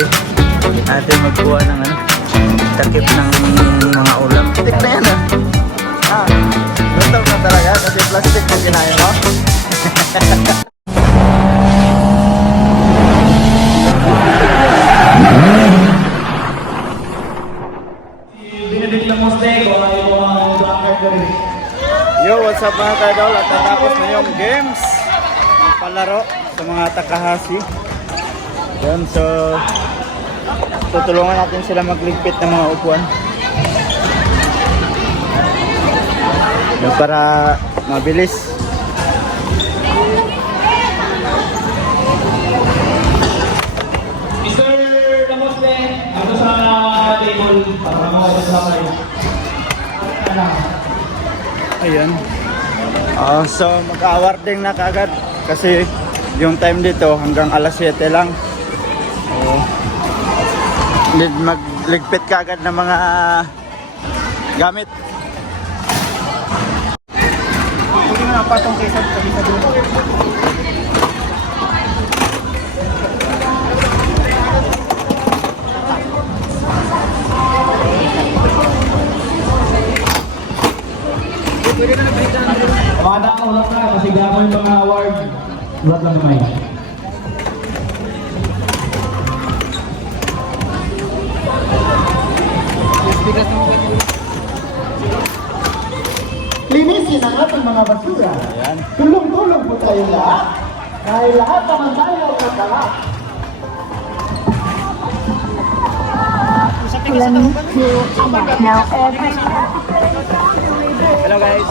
tutulungan natin magkuha ng ano, takip ng mga ulam. Tik na yan ah. Ah, gusto ka talaga kasi plastic na kinain mo. Yo, what's up mga kadol? At natapos na yung games. Palaro sa mga takahasi. Yan, so tutulungan natin sila magligpit ng mga upuan. Yan, para mabilis. Mr. Lamoste, ano sa table para sa kayo? Ayan. Ah, so mag-awarding na kagad kasi yung time dito hanggang alas 7 lang. Need magligpit kagad ng mga gamit. Hindi na patong kaysa sa isa doon. Mga na, kasi yung mga award. Ulap lang naman. Linisin ang ating mga basura. Tulong-tulong po tayo lahat. Dahil lahat naman tayo kakalat. Hello guys.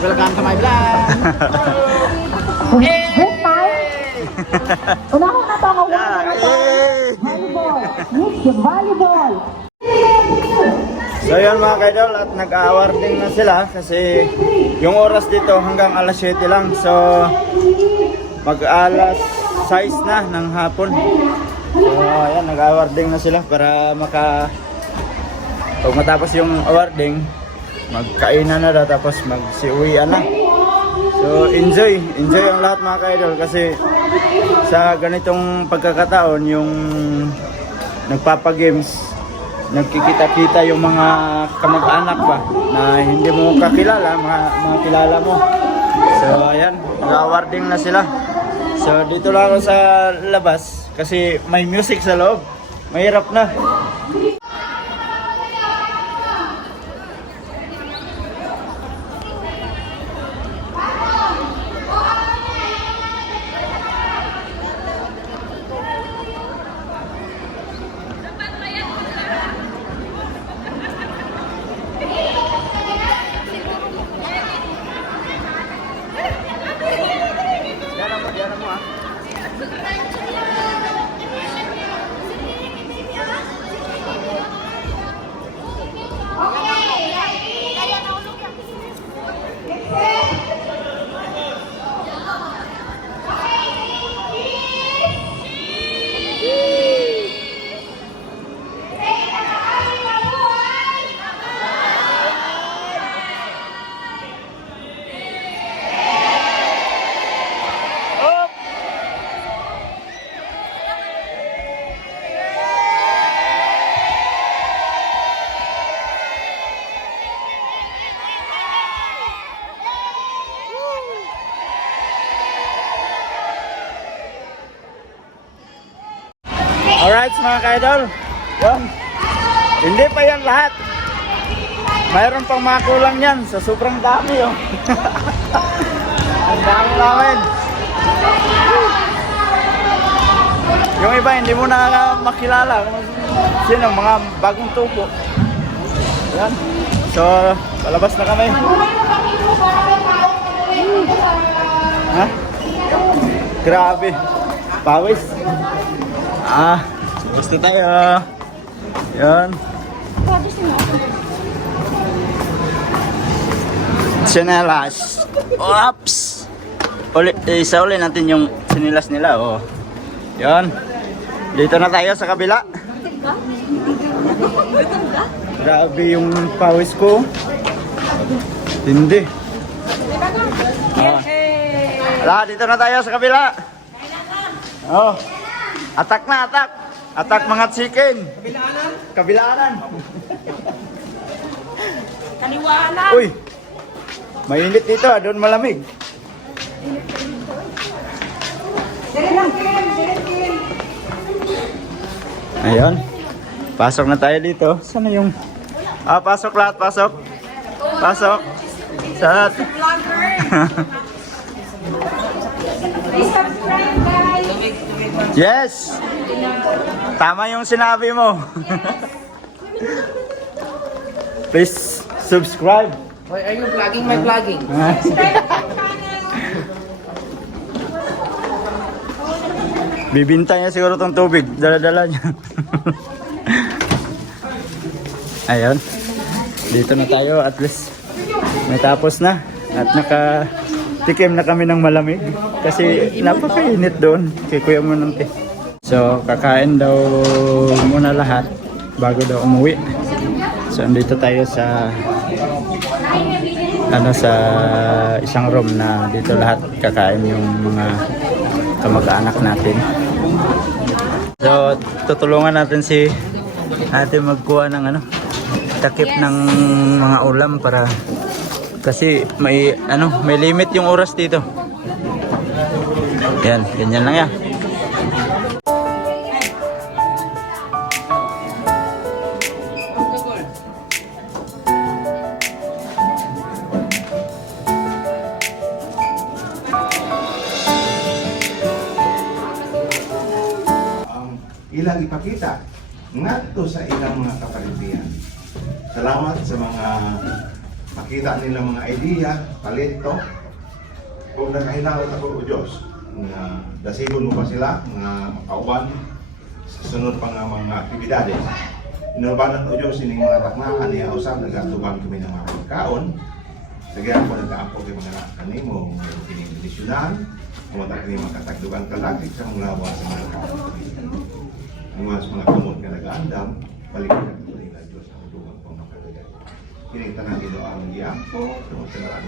Welcome to my vlog. This time, unahon na ang to. yay! Volleyball. Yes, volleyball. So yun mga kaidol at nag-awarding na sila kasi yung oras dito hanggang alas 7 lang. So mag alas 6 na ng hapon. So ayan nag-awarding na sila para maka pag matapos yung awarding magkainan na daw tapos magsiuwian na. So enjoy, enjoy ang lahat mga kaidol kasi sa ganitong pagkakataon yung nagpapagames nagkikita-kita yung mga kamag-anak ba na hindi mo kakilala, mga, mga kilala mo. So ayan, nag-awarding na sila. So dito lang ako sa labas kasi may music sa loob. Mahirap na. Mga ka-idol. Yun. Hindi pa yan lahat. Mayroon pang mga kulang yan. Sa sobrang dami oh. Ang dami namin. Yung iba hindi mo na makilala kung sino mga bagong tubo. Yan. So, palabas na kami. Ha? Grabe. Pawis. Ah, gusto tayo. Yan. Sinelas. Oops. Uli, isa uli natin yung sinilas nila. Oh. Yan. Dito na tayo sa kabila. Grabe yung pawis ko. Hindi. Ah. Wala, dito na tayo sa kabila. Oh. Atak na, atak! Atak mga chicken! Kabilaanan? Kabilaanan! Kaliwanan. Uy! Mainit dito, ah, doon malamig. Ayun. Pasok na tayo dito. Sana yung... Ah, pasok lahat, pasok. Pasok. Lahat. yes! Tama yung sinabi mo. Please subscribe. Why are you vlogging my vlogging? Bibinta niya siguro tong tubig. Dala-dala niya. Ayun. Dito na tayo. At least may tapos na. At nakatikim na kami ng malamig. Kasi napakainit doon. Kay Kuya Munante. So, kakain daw muna lahat bago daw umuwi. So, andito tayo sa ano sa isang room na dito lahat kakain yung mga kamag-anak natin. So, tutulungan natin si ate magkuha ng ano, takip ng mga ulam para kasi may ano, may limit yung oras dito. Yan, ganyan lang yan. ang ilang ipakita ngadto sa ilang mga kapalipian. Salamat sa mga makita nila mga idea, talento. Kung nagkahinawat ako o Diyos, nga dasigon mo pa sila, nga makauban sa sunod pa nga mga aktibidades. Inubanan o Diyos ining mga takmaan niya usap, nagatubang kami ng mga pagkaon. Sagyan ko nag-aampo kay mga kanimo, kining tradisyonal, kumunta kini makatagdugang kalagig sa mga lawa sa mga kaon. Ang mga mga kamot nga nag-aandam, balik ka sa nila Diyos ang dugang pang makalagay. Kining tanan ito ang iampo, tumutulaan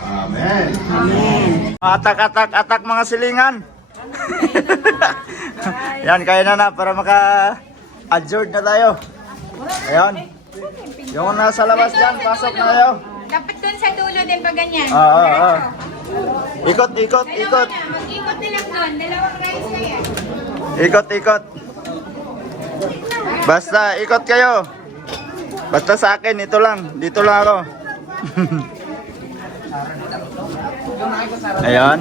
Amen. Atak, atak, atak mga silingan. Yan, kaya na na para maka-adjourn na tayo. Ayun. Yung nasa labas dyan, pasok na tayo. Dapat dun sa dulo din pa ganyan. Oo, oo, oo. Ikot, ikot, ikot. Mag-ikot na lang doon. Dalawang rice na yan. Ikot, ikot. Basta, ikot kayo. Basta sa akin, ito lang. Dito lang ako. Ayun.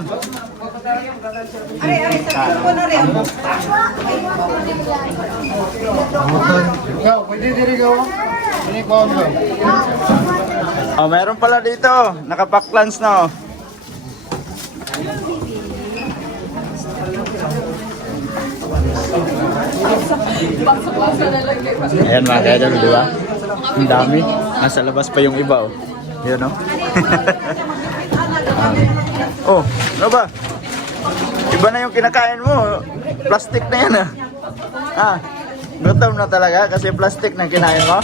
Oh, meron pala dito. Nakapaklans na oh. Ayan mga kaidol, di ba? Ang dami. Nasa labas pa yung iba, oh. Yun, oh. Ah. oh, ano ba? Iba na yung kinakain mo. Plastic na yan, ah. Ah, gutom na talaga kasi plastic na kinain mo.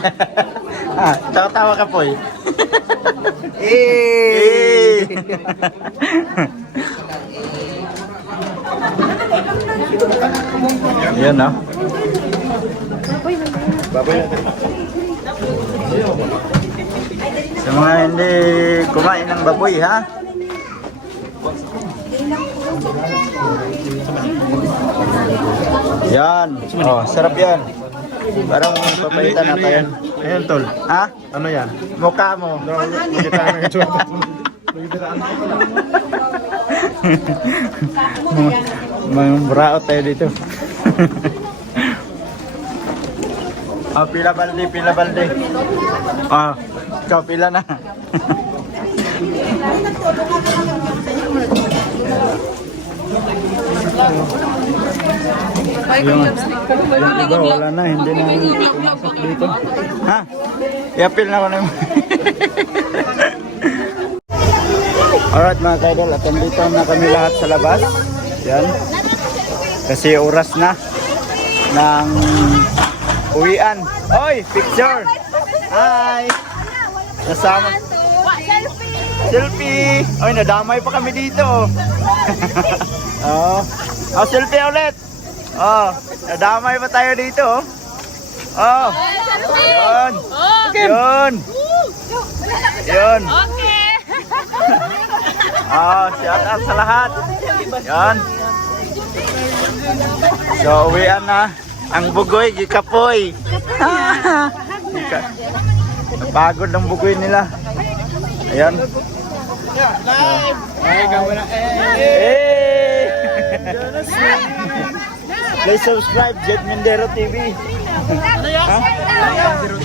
ah, tawa-tawa ka po, eh. Eh! Yan na. Sa mga hindi kumain ng baboy ha. Yan. Oh, sarap yan. Parang papalitan Ano natin. Ayun, tol. Ha? Ano yan? Mukha mo. Na. May buraot tayo dito. Ah, pila balde, pila balde. Ah, ikaw pila na. yung, yung iba wala na, hindi na pumasok dito. Ha? I-appeal na ako na yung... Alright mga kaidol, at nandito na kami lahat sa labas. Yan. Kasi oras na ng uwian. Oy, picture! Hi! Kasama. Selfie! Oy, nadamay pa kami dito. Oh. Oh, selfie ulit. Oh, nadamay pa tayo dito. oh. Oh. Yun. Yun. Yun. Okay. Oh, shout out sa lahat. Yan. So, uwian na. Ang bugoy, gikapoy. Gika. Napagod ang bugoy nila. Ayan. Hey! Please subscribe, Jed Mendero TV. Ha?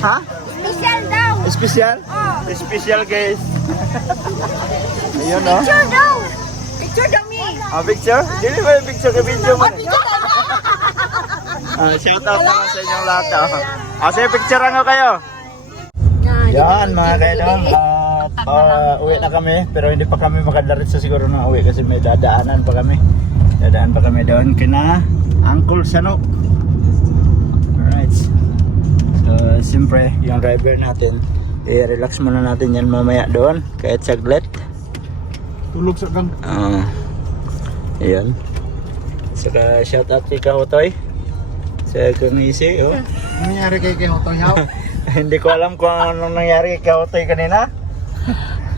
Ha? Special daw. Special? Special guys. Ayun oh. Picture daw. Picture daw me. Ah, picture? Dili ba yung picture ka video mo? Ah, shout out naman sa inyong lahat. ah. Ah, sige, picture nga kayo. Yan mga kaidol. At ah, uwi na kami. Pero hindi pa kami makadaritsa siguro na uwi kasi may dadaanan pa kami. Dadaan pa kami doon kina Uncle Sano. Alright. So, siyempre, yung driver natin, i-relax muna natin yan mamaya doon. Kahit saglit. Tulog sa gang. Ah. ayan. Saka shout out kay Kahotoy. Sa Kangisi, oh. Ano nangyari kay kay Hotoy Haw? Hindi ko alam kung anong nangyari kay Kahotoy kanina.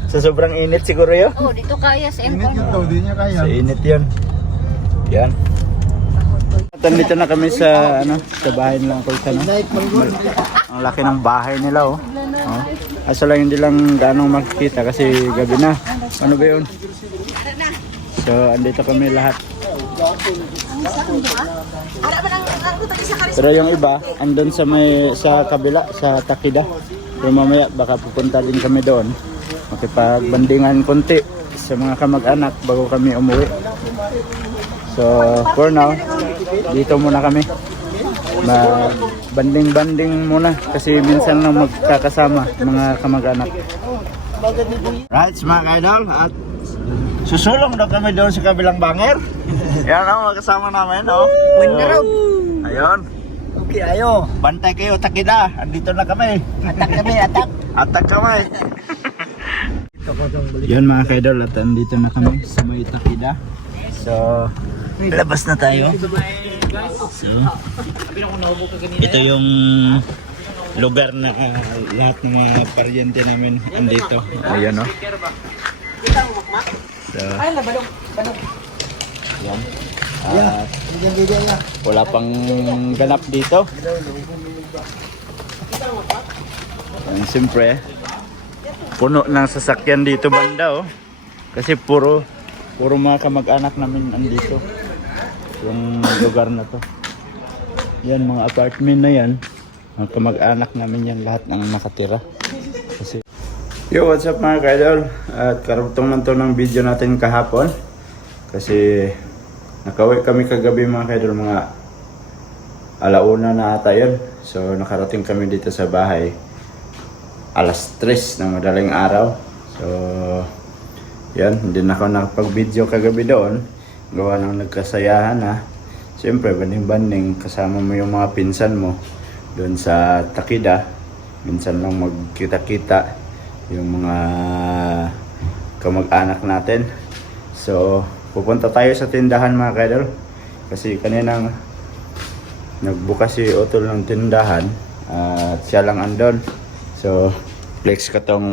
Sa sobrang init siguro yun. Oh, dito kaya sa Init yun daw, di niya kaya. Sa init yun. Yan. At andito na kami sa ano sa bahay nila Uncle Tan. Ang laki ng bahay nila oh. oh. Asa lang hindi lang ganong makikita kasi gabi na. Ano ba yun? So andito kami lahat. Pero yung iba, andun sa may sa kabila, sa Takida. Pero mamaya baka pupunta din kami doon. Makipagbandingan konti sa mga kamag-anak bago kami umuwi. So, for now, dito muna kami. Banding-banding muna kasi minsan lang magkakasama mga kamag-anak. Right, mga kaidol, at susulong daw kami doon sa kabilang banger. Yan ang mga kasama namin, no? Ayun. Okay, ayo. Bantay kayo, takida. Andito na kami. Atak kami, atak. Atak kami. Yan mga kaidol, at andito na kami sa may takida. So, labas na tayo. So, ito yung lugar na ah, lahat ng mga paryente namin andito. Ayan, no? So, yan. At wala pang ganap dito. And siyempre, puno ng sasakyan dito banda oh. Kasi puro puro mga kamag-anak namin andito. Yung lugar na to. Yan mga apartment na yan. Mga kamag-anak namin yan lahat ng nakatira. Kasi Yo, what's up mga kaidol? At karugtong lang to ng video natin kahapon. Kasi nakauwi kami kagabi mga kaidol, mga alauna na ata yun. So nakarating kami dito sa bahay alas 3 ng madaling araw. So yan, hindi na ako nakapag-video kagabi doon. Gawa ng nagkasayahan na. Siyempre, banding-banding kasama mo yung mga pinsan mo doon sa Takida. Minsan lang magkita-kita yung mga kamag-anak natin. So, pupunta tayo sa tindahan mga kaidol. Kasi kaninang nagbukas si Otol ng tindahan at siya lang andon. So, flex ko tong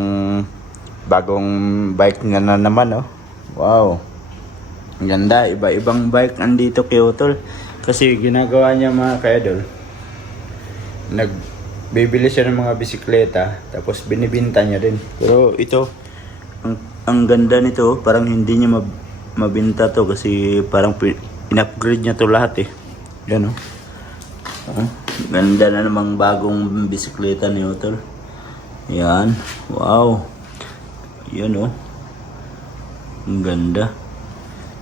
bagong bike niya na naman, oh. Wow. Ang ganda, iba-ibang bike andito kay Otol. Kasi ginagawa niya mga kaidol. Nagbibili siya ng mga bisikleta, tapos binibinta niya din. Pero ito, ang, ang ganda nito, parang hindi niya mab, mabinta to kasi parang in-upgrade niya to lahat eh. Yan oh. Oh, ganda na namang bagong bisikleta ni Otol. Yan. Wow. Yan oh. Ang ganda.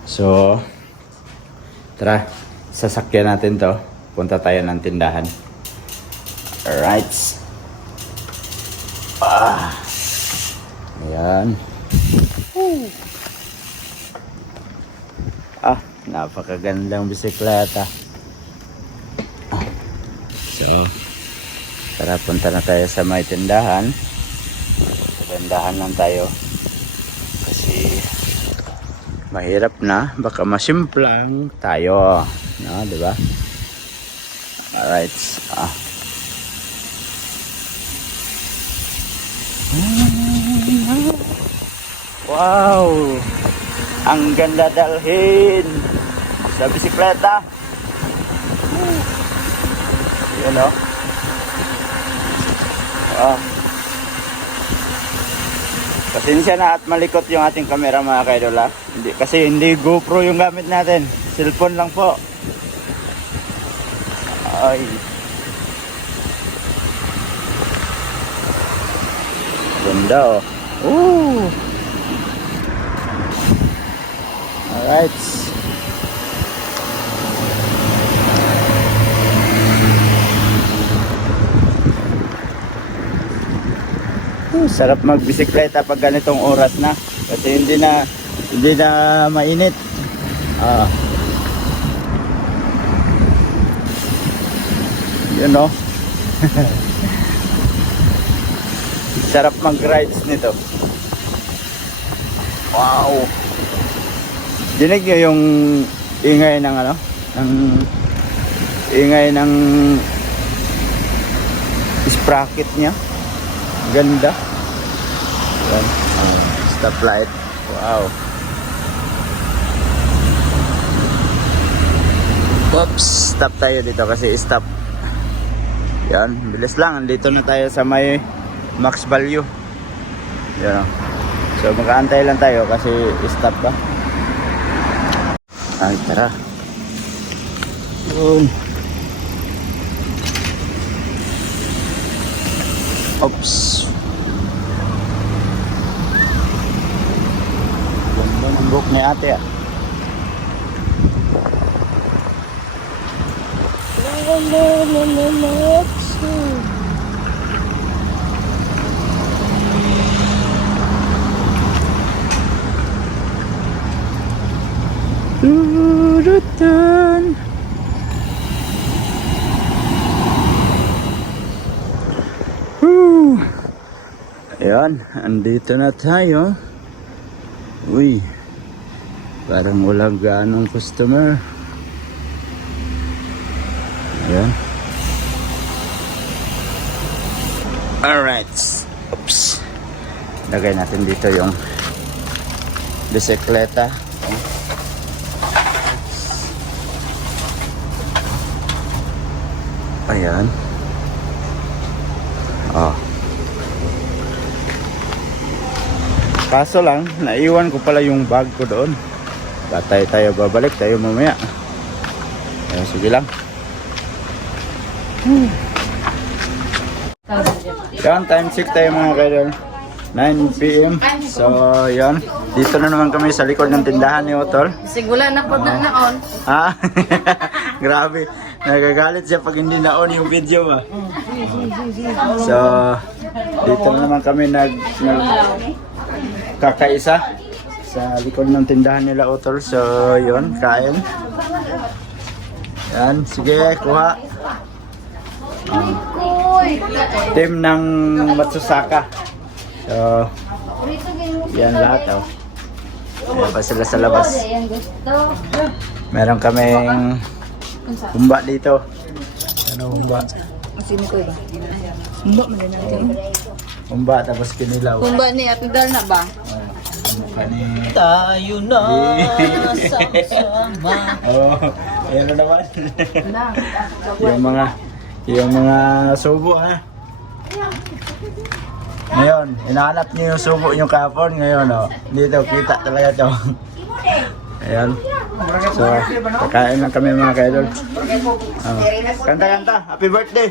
So, tara. Sasakyan natin to. Punta tayo ng tindahan. Alright. Ah. Ayan. Ah, napakagandang bisikleta. So, tara punta na tayo sa may tindahan. Sa tindahan lang tayo. Kasi mahirap na, baka masimplang tayo. No, di ba? Alright. Ah. Wow! Ang ganda dalhin sa bisikleta. Yun o. Ah. Pasensya na at malikot yung ating camera mga kaidol ha. Hindi, kasi hindi GoPro yung gamit natin. Cellphone lang po. Ay. Ganda oh. Ooh. Alright. Uh, sarap magbisikleta pag ganitong oras na kasi hindi na hindi na mainit. Ah. Yun no. sarap mag-rides nito. Wow. Dinig nyo yung ingay ng ano? Ng ingay ng sprocket niya. Ganda. Yan. Ah, stoplight. Wow. Oops, stop tayo dito kasi stop. Yan, bilis lang. Dito na tayo sa may max value. Yan. So makaantay lang tayo kasi stop ba? Ay, tara. Yun. Oops. Ganda ng book ni ate ah. Turutan. Whew. Ayan, andito na tayo. Uy, parang walang ganong customer. Ayan. Alright. Oops. Lagay natin dito yung bisikleta. Ayan. Oh. Kaso lang, naiwan ko pala yung bag ko doon. Batay tayo babalik tayo mamaya. Ayan, sige lang. Hmm. Yan, time check tayo mga kaidol. 9 p.m. So, yan. Dito na naman kami sa likod ng tindahan ni Otol. Sigula na po na naon. Ha? Grabe. Nagagalit siya pag hindi na-on yung video ba. So, dito na naman kami nag, nag kakaisa sa likod ng tindahan nila Otol. So, yon kain. Yan, sige, kuha. Um, team ng Matsusaka. So, yan lahat oh. Ayan pa sila sa labas. Meron kaming humba dito. Ano humba? Sino ko ba? Mbok man na natin. Humba tapos kinilaw. Kung ba ni Ate Dal na ba? Tayo na Oh, ayan na naman. yung mga yung mga subo ha. Ngayon, hinahanap niyo yung subo yung kapon ngayon oh. Dito kita talaga to. Ayan. So, kakain lang kami mga kaidol. Oh. Kanta-kanta, happy birthday!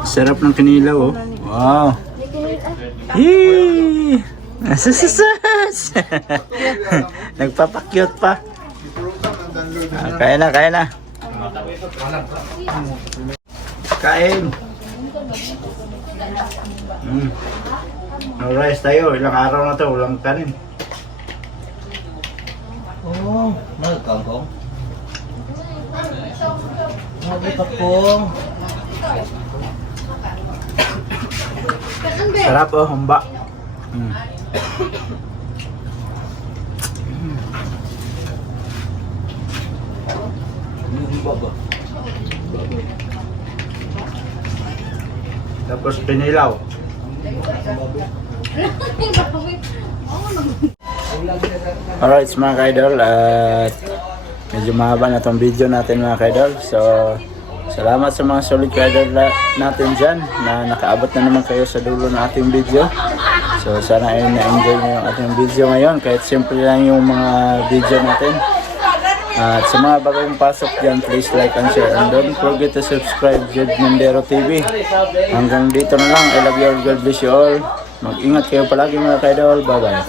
Sarap ng kinilaw oh. Wow. Yee! Nasususas! Nagpapakyot pa. Ah, kaya na, kaya na. Kain. Mm. No rice tayo. Ilang araw na to. Walang kanin. Oh, nagkangkong. Nagkangkong. Sarap oh, humba. Mm. Tapos pinilaw. Alright mga kaidol at medyo mahaba na tong video natin mga kaidol so Salamat sa mga solid rider natin dyan na nakaabot na naman kayo sa dulo ng ating video. So sana ay na-enjoy nyo yung ating video ngayon kahit simple lang yung mga video natin. At sa mga bagong pasok dyan, please like and share. And don't forget to subscribe Jed Mendero TV. Hanggang dito na lang. I love you all. God bless you all. Mag-ingat kayo palagi mga kaidol. Bye-bye.